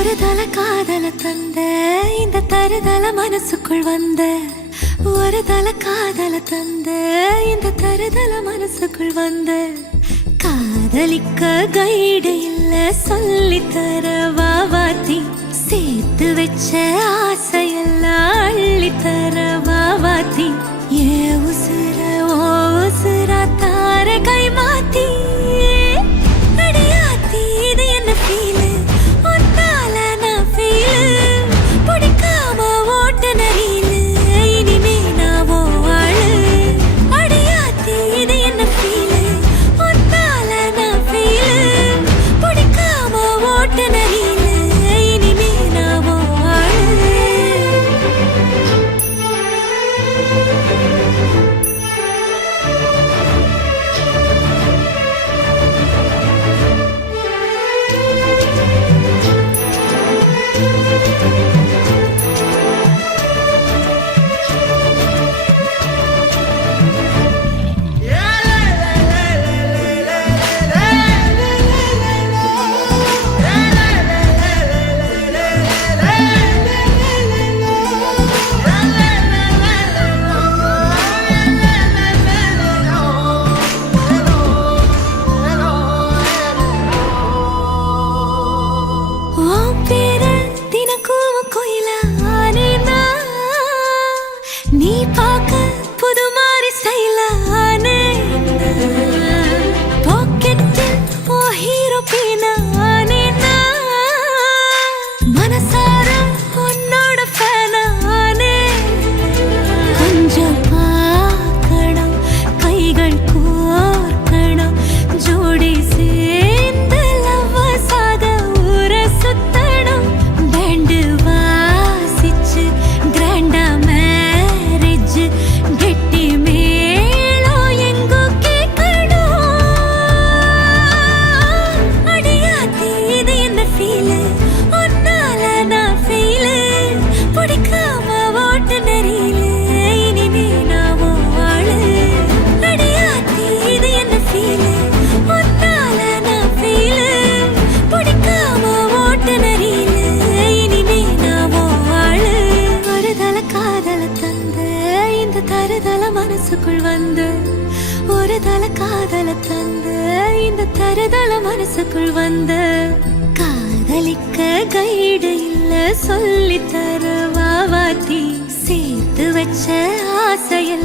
ஒரு தல காதல தந்த இந்த தருதல மனசுக்குள் வந்த ஒரு தல காதல தந்த இந்த தருதல மனசுக்குள் வந்த காதலிக்க கைடு இல்ல சொல்லித்தர வாவாத்தி சேர்த்து வச்ச ஆசையெல்லாம் அள்ளித்தர வாவாத்தி ஏ உசுர ஓ உசுரா தார கை மாத்தி அடியாத்தி இது என்ன ஃபீலு ஒன்னால நான் ஃபீலு பிடிக்காம ஓட்ட நரீலு இனிமே நான் ஓ ஆளு அடியாத்தி இது என்ன ஃபீலு ஒன்னால நான் ஃபீலு பிடிக்காம ஓட்ட நரீலு இனிமே நான் ஓ ஆளு நீ பார்க்க புது மாதிரி ஸ்டைலானே பாக்கெட்டில் ஓ ஹீரோ பீனானே மனசார உன்னோட ஃபேனானே கொஞ்சம் பார்க்கணும் கைகள் கோர்க்கணும் ஜோடி சேர்ந்து லவ்வசாக ஊர சுத்தணும் பேண்டு வாசிச்சு கிராண்டா கெட்டி மேளம் எங்கோ கேட்கணும் அடியாத்தி இது என்ன ஃபீலு ஒன்னால நான் ஃபீலு பிடிக்காம ஓட்டு நெறியில இனிமே நான் ஓ ஆளு அடியாத்தி இது என்ன ஃபீலு ஒன்னால நான் ஃபீலு பிடிக்காம ஓட்டு நெறியில இனிமே நான் ஓ ஆளு ஒரு தல காதல தந்த இந்த தருதல மனசுக்குள் வந்து ஒரு தல காதல தந்த இந்த தருதல மனசுக்குள் வந்து காதலிக்க கைடு இல்ல சொல்லித்தர வாவாத்தி சேர்த்து வச்ச ஆசையெல்லாம்